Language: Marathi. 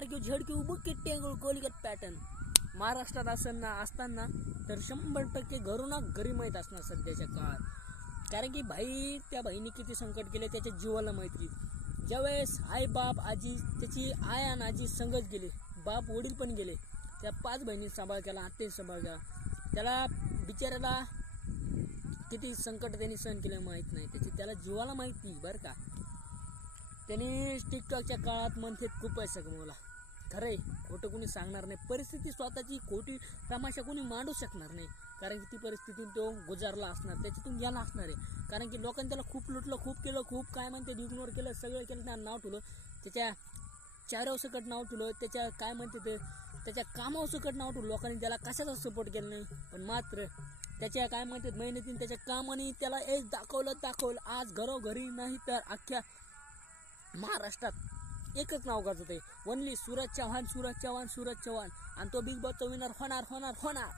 मार घेऊ झेड घेऊ बुके टेंगुळ कोलगेट पॅटर्न महाराष्ट्रात असताना तर 100% घरोना घरी माहीत असणार सध्याच्या काळात. कारण की भाई त्या बहिणी किती संकट केले त्याच्या जीवाला माहिती. ज्यावेळेस आई बाप आजी त्याची आय आणि आजी संगत गेले, बाप वडील पण गेले, त्या 5 बहिणी सांभाळ केला, आत्याने सांभाळ केला. त्याला बिचाऱ्याला किती संकट त्यांनी सहन केलं माहीत नाही, त्याला जीवाला माहिती बरं का. त्यांनी टिकटॉकच्या काळात म्हणते खूप पैसा कमवला. खरंय, खोटं कोणी सांगणार नाही. परिस्थिती स्वतःची खोटी तमाशा कोणी मांडू शकणार नाही. कारण की ती परिस्थितीतून तो गुजारला असणार, त्याच्यातून गेला असणार आहे. कारण की लोकांनी त्याला खूप लुटलं, खूप केलं, खूप काय म्हणते इग्नोर केलं, सगळं केलं, त्यांना नाव ठेवलं, त्याच्या चाऱ्यावसकट नाव ठेवलं, त्याच्या काय म्हणते ते त्याच्या कामावसकट नाव ठेवलं. लोकांनी त्याला कशाचा सपोर्ट केला नाही, पण मात्र त्याच्या काय म्हणतात मेहनतीने त्याच्या कामाने त्याला एक दाखवलं. आज घरोघरी नाही तर अख्ख्या महाराष्ट्रात एकच नाव गाजत आहे, ओनली सूरज चव्हाण. आणि तो बिग बॉसचा विनर होणार.